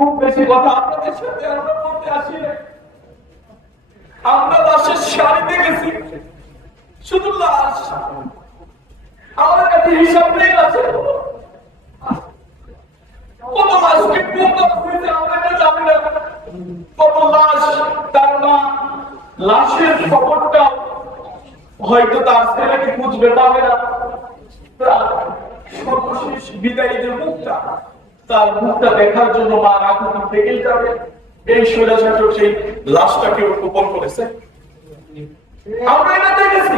খুব বেশি কথা আপনাদের সাথে আমরা বলতে আসি আমরা লাশের শাড়ি দেখেছি। শুধু লাশ। আমাদের কাছে হিসাব নেই আছে কত লাশকে কোন হয়েছে আমরা জানি না। কত লাশ তার মা লাশের খবরটা হয়তো তার ছেলেকে বুঝবে পাবে না। সর্বশেষ বিদায়ীদের মুখটা তার মুখটা দেখার জন্য মা রাখুন থেকেই যাবে। এই স্বৈরাচার্য সেই লাশটাকে গোপন করেছে। আমরা এটা দেখেছি।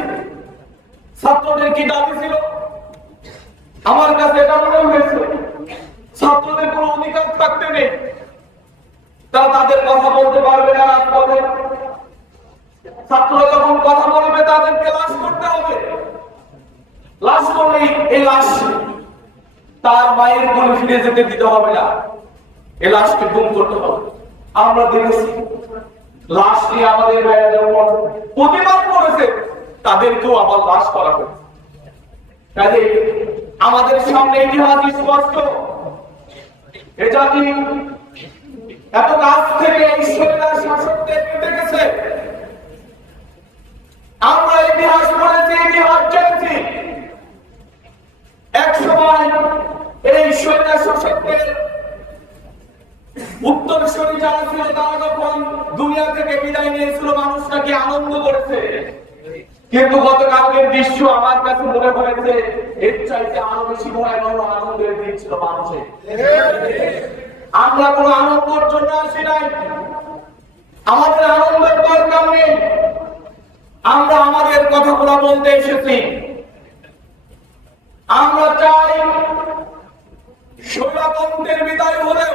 ছাত্রদের কি দাবি ছিল? আমার কাছে এটা মনে হয়েছে। ছাত্রদের কোনো অধিকার থাকতে নেই। তারা তাদের কথা বলতে পারবে না রাজপথে। ছাত্ররা যখন কথা বলবে, তাদেরকে লাশ করতে হবে। লাশ করলেই এই লাশ তার মায়ের কোলে ফিরে যেতে দিতে হবে না। এই লাশকে গুম করতে হবে। আমরা দেখেছি, লাশ নিয়ে আমাদের ভাইয়া যখন প্রতিবাদ করেছে, তাদেরকেও আবার লাশ করা হয়েছে কাজে আমাদের সামনে ইতিহাস স্পষ্ট। এ জাতি এত কাছ থেকে ঈশ্বরের শাসকদেরকে দেখেছে আমরা ইতিহাস পড়েছি ইতিহাস জেনেছি এক সময় এই সৈন্য শাসকদের উত্তরসূরি যারা ছিল তারা যখন দুনিয়া থেকে বিদায় নিয়েছিল মানুষটাকে আনন্দ করেছে? কিন্তু গতকালকের দৃশ্য আমার কাছে মনে হয়েছে, এর চাইতে আরও বেশি ভয়াবহ আনন্দের দিন ছিল মানুষের। আমরা কোনো আনন্দের জন্য আসি নাই। আমাদের আনন্দের দরকার নেই। আমরা আমাদের কথাগুলো বলতে এসেছি। আমরা চাই স্বৈরতন্ত্রের বিদায় হলেও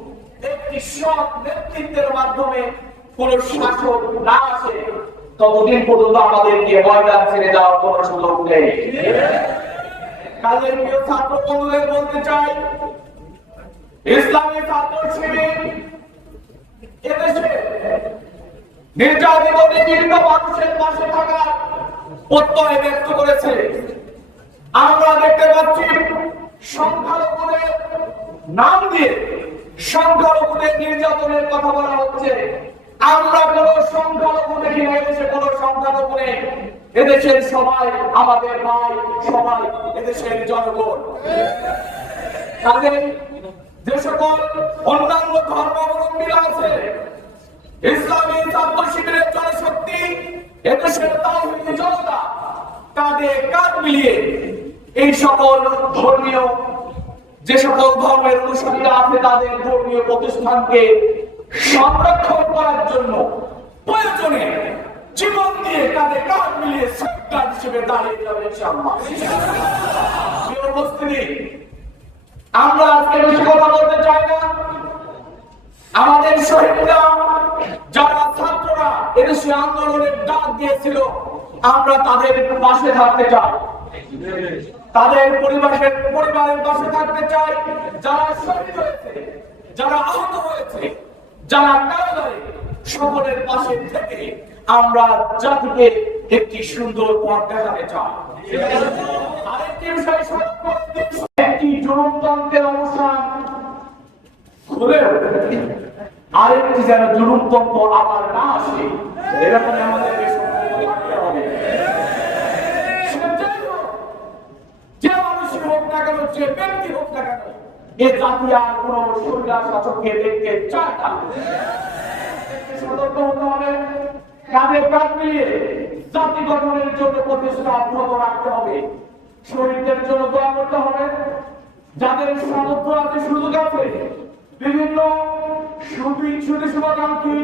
নেতৃত্বের মাধ্যমে কোন শাসক না আসে, ততদিন পর্যন্ত আমাদেরকে ময়দান ছেড়ে যাওয়ার কোন সুযোগ নেই। কাজের প্রিয় ছাত্র বন্ধুদের বলতে চাই, ইসলামী ছাত্র শিবির আমরা দেখতে পাচ্ছি সংখ্যালঘুদের নাম দিয়ে সংখ্যালঘুদের নির্যাতনের কথা বলা হচ্ছে। আমরা কোন সংখ্যালঘু দেখি না এদেশে কোন সংখ্যালঘু নেই। এদেশের সবাই আমাদের ভাই, সবাই এদেশের জনগণ। কাজে যে সকল অন্যান্য ধর্মাবলম্বীরা আছে, ইসলামী ছাত্র শিবিরের জনশক্তি, এদেশের তাহিনী জনতা কাঁধে কাঁধ মিলিয়ে এই সকল ধর্মীয় যে সকল ধর্মের অনুসারীরা আছে তাদের ধর্মীয় প্রতিষ্ঠানকে সংরক্ষণ করার জন্য প্রয়োজনে জীবন দিয়ে কাঁধে কাঁধ মিলিয়ে সরকার হিসেবে দাঁড়িয়ে যাবে উপস্থিতি, আমরা আজকে বেশি কথা বলতে চাই না। আমাদের শহীদরা, যারা ছাত্ররা এদেশে আন্দোলনের ডাক দিয়েছিল, আমরা তাদের পাশে থাকতে চাই। তাদের পরিবারের পরিবারের পাশে থাকতে চাই। যারা শহীদ হয়েছে, যারা আহত হয়েছে, যারা কারাগারে, সকলের পাশে থেকে আমরা জাতিকে একটি সুন্দর পথ দেখাতে চাই। আরেকটি একটি জনতন্ত্রের অবসান হলেও আরেকটি যেন জুলুমতন্ত্র আবার না আসে। এরকম আমাদেরকে সতর্ক থাকতে হবে সে যাই হোক, যে মানুষই হোক যে ব্যক্তি হোক না কেন এ জাতি আর কোন সরিয়া শাসককে দেখতে চায় না। সতর্ক হতে হবে, কাঁধে কাঁধ মিলিয়ে জাতি গঠনের জন্য প্রতিষ্ঠা অব্যাহত রাখতে হবে। শহীদদের জন্য দোয়া করতে হবে, যাদের সামর্থ্য আছে, সুযোগ আছে। বিভিন্ন সুবি সুদী শুভাকাঙ্ক্ষী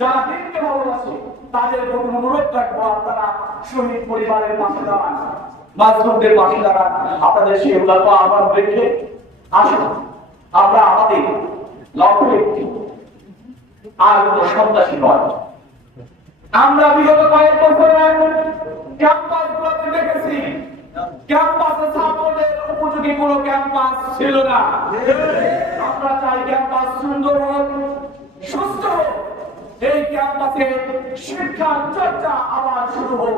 যারা দিনকে ভালোবাসে, তাদের প্রতি অনুরোধ রাখব আপনারা শহীদ পরিবারের পাশে দাঁড়ান। পাশে দাঁড়ান আপনাদের সেই উল্লাপ আহ্বান রেখে আসুন, আমরা আমাদের লক্ষ্য একটি আর কোন সন্ত্রাসী নয়। আমরা বিগত কয়েক বছরে ক্যাম্পাস গুলোতে দেখেছি, ক্যাম্পাসে ছাত্রদের উপযোগী কোন ক্যাম্পাস ছিল না। আমরা চাই ক্যাম্পাস সুন্দর হোক, সুস্থ হোক। এই ক্যাম্পাসে শিক্ষা চর্চা আবার শুরু হোক।